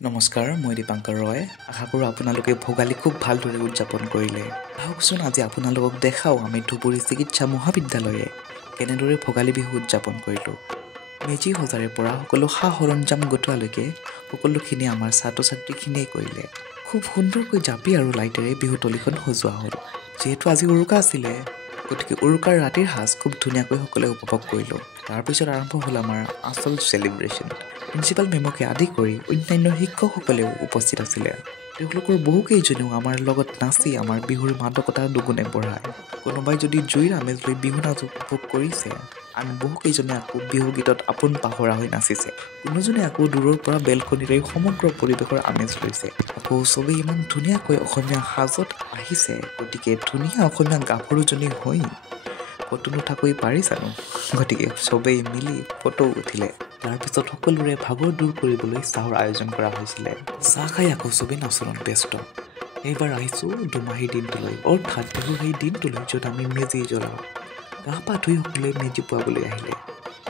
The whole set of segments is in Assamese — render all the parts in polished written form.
নমস্কাৰ, মই দীপাংকৰ ৰয়। আশা কৰোঁ আপোনালোকে ভোগালী খুব ভালদৰে উদযাপন কৰিলে। আহকচোন আজি আপোনালোকক দেখাওঁ আমি ধুবুৰী চিকিৎসা মহাবিদ্যালয়ে কেনেদৰে ভোগালী বিহু উদযাপন কৰিলোঁ। মেজি সজাৰে পৰা সকলো সা সৰঞ্জাম গোটোৱালৈকে সকলোখিনি আমাৰ ছাত্ৰ ছাত্ৰীখিনিয়ে কৰিলে। খুব সুন্দৰকৈ জাপি আৰু লাইটেৰে বিহুতলীখন সজোৱা হ'ল। যিহেতু আজি উৰুকা আছিলে, গতিকে উৰুকাৰ ৰাতিৰ সাজ খুব ধুনীয়াকৈ সকলোৱে উপভোগ কৰিলোঁ। তাৰপিছত আৰম্ভ হ'ল আমাৰ আচল চেলিব্ৰেশ্যন। প্ৰিন্সিপাল মেমকে আদি কৰি অন্যান্য শিক্ষকসকলেও উপস্থিত আছিলে। তেওঁলোকৰ বহুকেইজনেও আমাৰ লগত নাচি আমাৰ বিহুৰ মাদকতা দুগুণে বঢ়ায়। কোনোবাই যদি জুইৰ আমেজ লৈ বিহু নাচ উপভোগ কৰিছে, আন বহুকেইজনে আকৌ বিহু গীতত আপোন পাহৰা হৈ নাচিছে। কোনোজনে আকৌ দূৰৰ পৰা বেলকনিৰে সমগ্ৰ পৰিৱেশৰ আমেজ লৈছে। আকৌ চবেই ইমান ধুনীয়াকৈ অসমীয়া সাজত আহিছে, গতিকে ধুনীয়া অসমীয়া গাভৰুজনী হৈ ফটো নুঠাকৈ পাৰি জানো? গতিকে চবেই মিলি ফটো উঠিলে। তাৰপিছত সকলোৰে ভাগৰ দূৰ কৰিবলৈ চাহৰ আয়োজন কৰা হৈছিলে। চাহ খাই আকৌ চবেই নাচনত ব্যস্ত। এইবাৰ আহিছোঁ দুমাহীৰ দিনটোলৈ, অৰ্থাৎ বিহুৰ সেই দিনটোলৈ য'ত আমি মেজি জ্বলাওঁ। গা পা ধুই সকলোৱে মেজি পুৱাবলৈ আহিলে।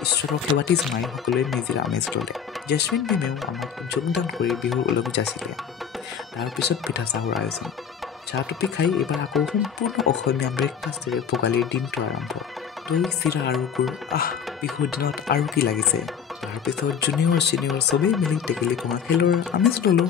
ঈশ্বৰক সেৱাতি জনাই সকলোৱে মেজিৰ আমেজ ল'লে। জেচমিন মেমেও আমাক যোগদান কৰি বিহুৰ ওলগ যাচিলে। তাৰপিছত পিঠা চাহৰ আয়োজন। চাহ টুপি খাই এইবাৰ আকৌ সম্পূৰ্ণ অসমীয়া ব্ৰেকফাষ্টেৰে ভোগালীৰ দিনটো আৰম্ভ। দৈ চিৰা আৰু গুৰ, বিহুৰ দিনত আৰু কি লাগিছে। তাৰপিছত জুনিয়ৰ ছিনিয়ৰ চবেই মিলি টেকেলি ভঙা খেলৰ আমেজ ল'লোঁ।